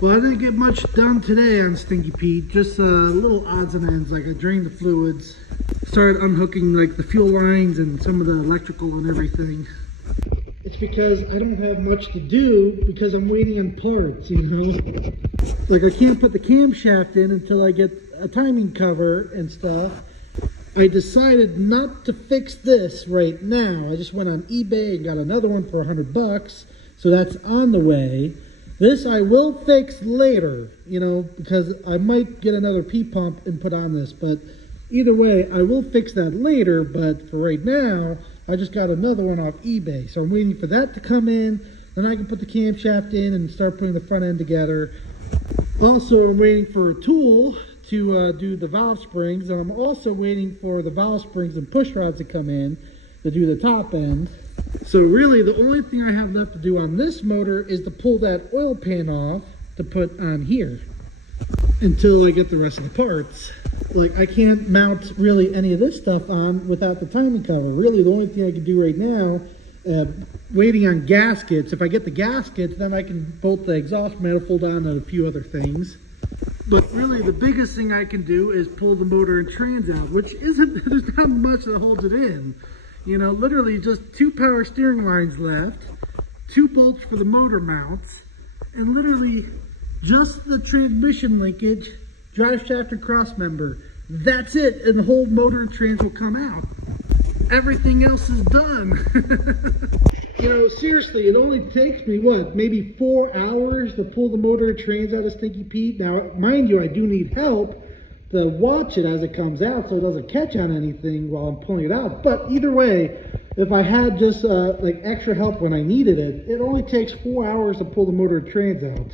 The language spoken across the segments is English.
Well, I didn't get much done today on Stinky Pete, just little odds and ends, like I drained the fluids, started unhooking like the fuel lines and some of the electrical and everything. It's because I don't have much to do because I'm waiting on parts, you know? Like I can't put the camshaft in until I get a timing cover and stuff. I decided not to fix this right now. I just went on eBay and got another one for $100, so that's on the way. This I will fix later, you know, because I might get another P-pump and put on this, but either way, I will fix that later, but for right now, I just got another one off eBay, so I'm waiting for that to come in, then I can put the camshaft in and start putting the front end together. Also, I'm waiting for a tool to do the valve springs, and I'm also waiting for the valve springs and push rods to come in to do the top end. So really, the only thing I have left to do on this motor is to pull that oil pan off to put on here until I get the rest of the parts. Like, I can't mount really any of this stuff on without the timing cover. Really, the only thing I can do right now, waiting on gaskets. If I get the gaskets, then I can bolt the exhaust manifold on and a few other things. But really, the biggest thing I can do is pull the motor and trans out, which isn't, there's not much that holds it in. You know, literally just 2 power steering lines left, 2 bolts for the motor mounts, and literally just the transmission linkage, drive shaft and cross member. That's it, and the whole motor and trans will come out. Everything else is done. You know, seriously, it only takes me, what, maybe 4 hours to pull the motor and trans out of Stinky Pete. Now, mind you, I do need help to watch it as it comes out so it doesn't catch on anything while I'm pulling it out. But either way, if I had just like extra help when I needed it, it only takes 4 hours to pull the motor and trans out.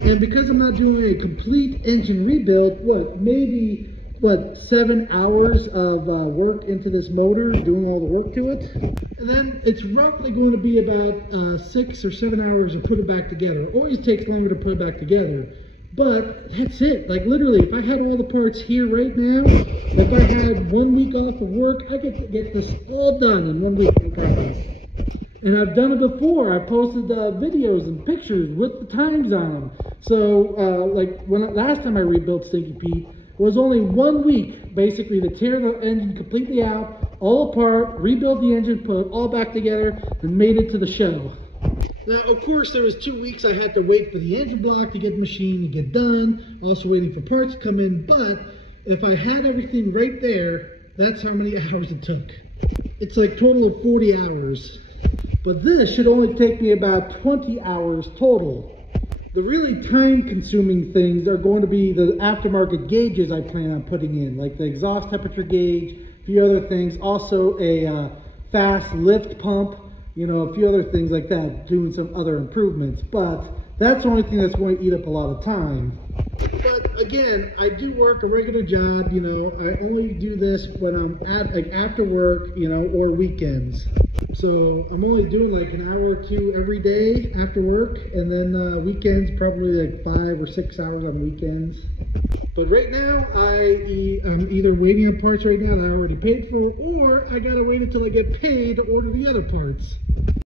And because I'm not doing a complete engine rebuild, maybe 7 hours of work into this motor, doing all the work to it. And then it's roughly going to be about 6 or 7 hours to put it back together. It always takes longer to put it back together. But that's it. Like literally, if I had all the parts here right now, if I had 1 week off of work, I could get this all done in 1 week. And I've done it before. I posted videos and pictures with the times on them. So like last time I rebuilt Stinky Pete, it was only 1 week basically to tear the engine completely out, all apart, rebuild the engine, put it all back together, and made it to the show. Now, of course, there was 2 weeks I had to wait for the engine block to get machined and get done, also waiting for parts to come in, but if I had everything right there, that's how many hours it took. It's like total of 40 hours. But this should only take me about 20 hours total. The really time-consuming things are going to be the aftermarket gauges I plan on putting in, like the exhaust temperature gauge, a few other things, also a fast lift pump, you know, a few other things like that, doing some other improvements. But that's the only thing that's going to eat up a lot of time. But again, I do work a regular job, you know, I only do this when I'm at, like, after work, you know, or weekends. So I'm only doing like an hour or 2 every day after work, and then weekends probably like 5 or 6 hours on weekends. But right now, I'm either waiting on parts right now that I already paid for, or I gotta wait until I get paid to order the other parts.